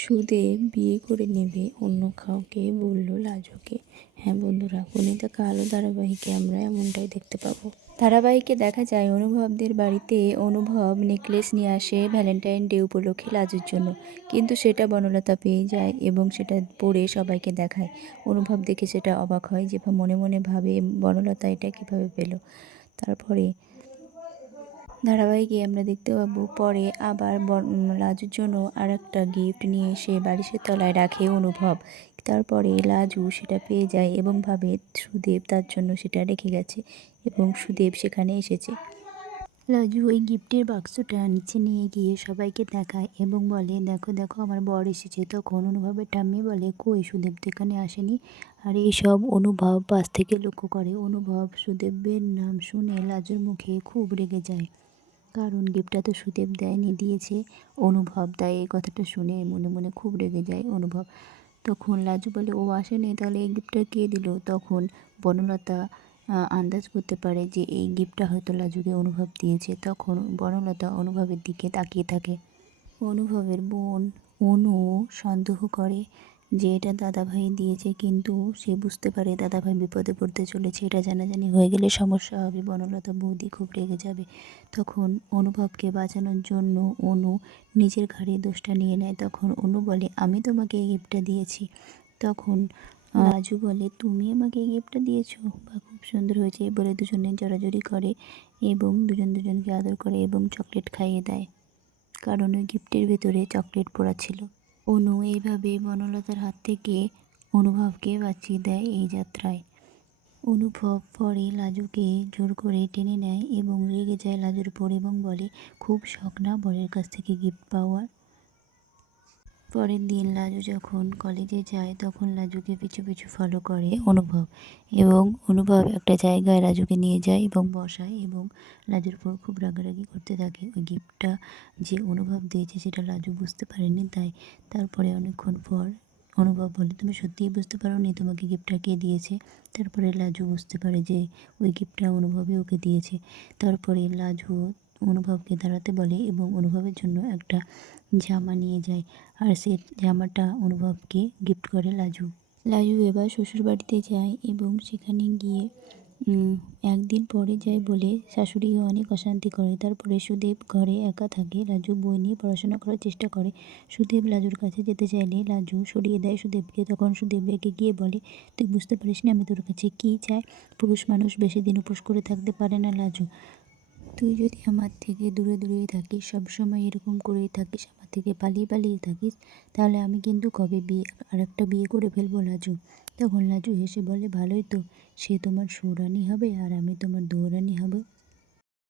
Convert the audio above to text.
সুদেব বিয়ে করে নেবে অন্য কাউকে বলল লাজুকে। হ্যাঁ বন্ধুরা, পরিণীতা কালো ধারাবাহিকে আমরা এমনটাই দেখতে পাবো। ধারাবাহিকে দেখা যায় অনুভবদের বাড়িতে অনুভব নেকলেস নিয়ে আসে ভ্যালেন্টাইন ডে উপলক্ষে লাজুর জন্য, কিন্তু সেটা বনলতা পেয়ে যায় এবং সেটা পরে সবাইকে দেখায়। অনুভব দেখে সেটা অবাক হয়, যে মনে মনে ভাবে বনলতা এটা কিভাবে পেল। তারপরে ধারাবাহিকে আমরা দেখতে পাবো পরে আবার লাজুর জন্য আর একটা গিফট নিয়ে এসে বালিশের তলায় রাখে অনুভব। তারপরে লাজু সেটা পেয়ে যায় এবং ভাবে সুদেব তার জন্য সেটা রেখে গেছে এবং সুদেব সেখানে এসেছে। লাজু ওই গিফটের বাক্সটা নিচে নিয়ে গিয়ে সবাইকে দেখায় এবং বলে, দেখো দেখো আমার বর এসেছে। তখন অনুভবের ঠাম্মি বলে, কই সুদেব তো এখানে আসেনি। আর এইসব অনুভব পাশ থেকে লক্ষ্য করে। অনুভব সুদেবের নাম শুনে লাজুর মুখে খুব রেগে যায়, কারণ গিফটটা তো সুদেব দেয়নি, দিয়েছে অনুভব। তাই এই কথাটা শুনে মনে মনে খুব রেগে যায় অনুভব। তখন লাজু বলে, ও আসেনি, তাহলে এই গিফটটা কে দিল? তখন বনলতা আন্দাজ করতে পারে যে এই গিফটটা হয়তো লাজুকে অনুভব দিয়েছে। তখন বনলতা অনুভবের দিকে তাকিয়ে থাকে। অনুভবের বোন অনু সন্দেহ করে যে এটা দাদাভাই দিয়েছে, কিন্তু সে বুঝতে পারে দাদাভাই বিপদে পড়তে চলেছে। এটা জানাজানি হয়ে গেলে সমস্যা হবে, বনলতা বৌদি খুব রেগে যাবে। তখন অনুভবকে বাঁচানোর জন্য অনু নিজের ঘাড়ে দোষটা নিয়ে নেয়। তখন অনু বলে, আমি তোমাকে এই গিফটটা দিয়েছি। তখন লাজু বলে, তুমি আমাকে এই গিফটটা দিয়েছো, বা খুব সুন্দর হয়েছে বলে দুজনে জড়াজড়ি করে এবং দুজন দুজনকে আদর করে এবং চকলেট খাইয়ে দেয়, কারণ ওই গিফটের ভেতরে চকলেট পড়া ছিল। অনু এইভাবে বনলতার হাত থেকে অনুভবকে বাঁচিয়ে দেয় এই যাত্রায়। অনুভব পরে লাজুকে জোর করে টেনে নেয় এবং রেগে যায় লাজুর উপর এবং বলে, খুব শখ না বরের কাছ থেকে গিফট পাওয়ার। পরের দিন লাজু যখন কলেজে যায় তখন লাজুকে পিছু পিছু ফলো করে অনুভব, এবং অনুভব একটা জায়গায় লাজুকে নিয়ে যায় এবং বসায় এবং লাজুর উপর খুব রাগারাগি করতে থাকে। ওই গিফটটা যে অনুভব দিয়েছে সেটা লাজু বুঝতে পারেনি, তাই তারপরে অনেকক্ষণ পর অনুভব বলে, তুমি সত্যিই বুঝতে পারো নি তোমাকে গিফটটা কে দিয়েছে? তারপরে লাজু বুঝতে পারে যে ওই গিফটটা অনুভবই ওকে দিয়েছে। তারপরে লাজু অনুভবকে দাঁড়াতে বলে এবং অনুভবের জন্য একটা জামা নিয়ে যায়, আর সে জামাটা অনুভবকে গিফট করে লাজু। লাজু এবার শ্বশুরবাড়িতে যায় এবং সেখানে গিয়ে একদিন পরে যায় বলে শাশুড়িও অনেক অশান্তি করে। তারপরে সুদেব ঘরে একা থাকে। লাজু বই নিয়ে পড়াশোনা করার চেষ্টা করে। সুদেব লাজুর কাছে যেতে চাইলে লাজু সরিয়ে দেয় সুদেবকে। তখন সুদেব রেগে গিয়ে বলে, তুই বুঝতে পারিস না আমি তোর কাছে কী চাই? পুরুষ মানুষ বেশি দিন উপোস করে থাকতে পারে না লাজু। তুই যদি আমার থেকে দূরে দূরেই থাকিস, সবসময় এরকম করেই থাকিস, আমার থেকে পালিয়ে পালিয়ে থাকিস, তাহলে আমি কিন্তু কবে আর একটা বিয়ে করে ফেলবো লাজু। তখন লাজু হেসে বলে, ভালোই তো, সে তোমার সুরানি হবে আর আমি তোমার দৌরানি হব।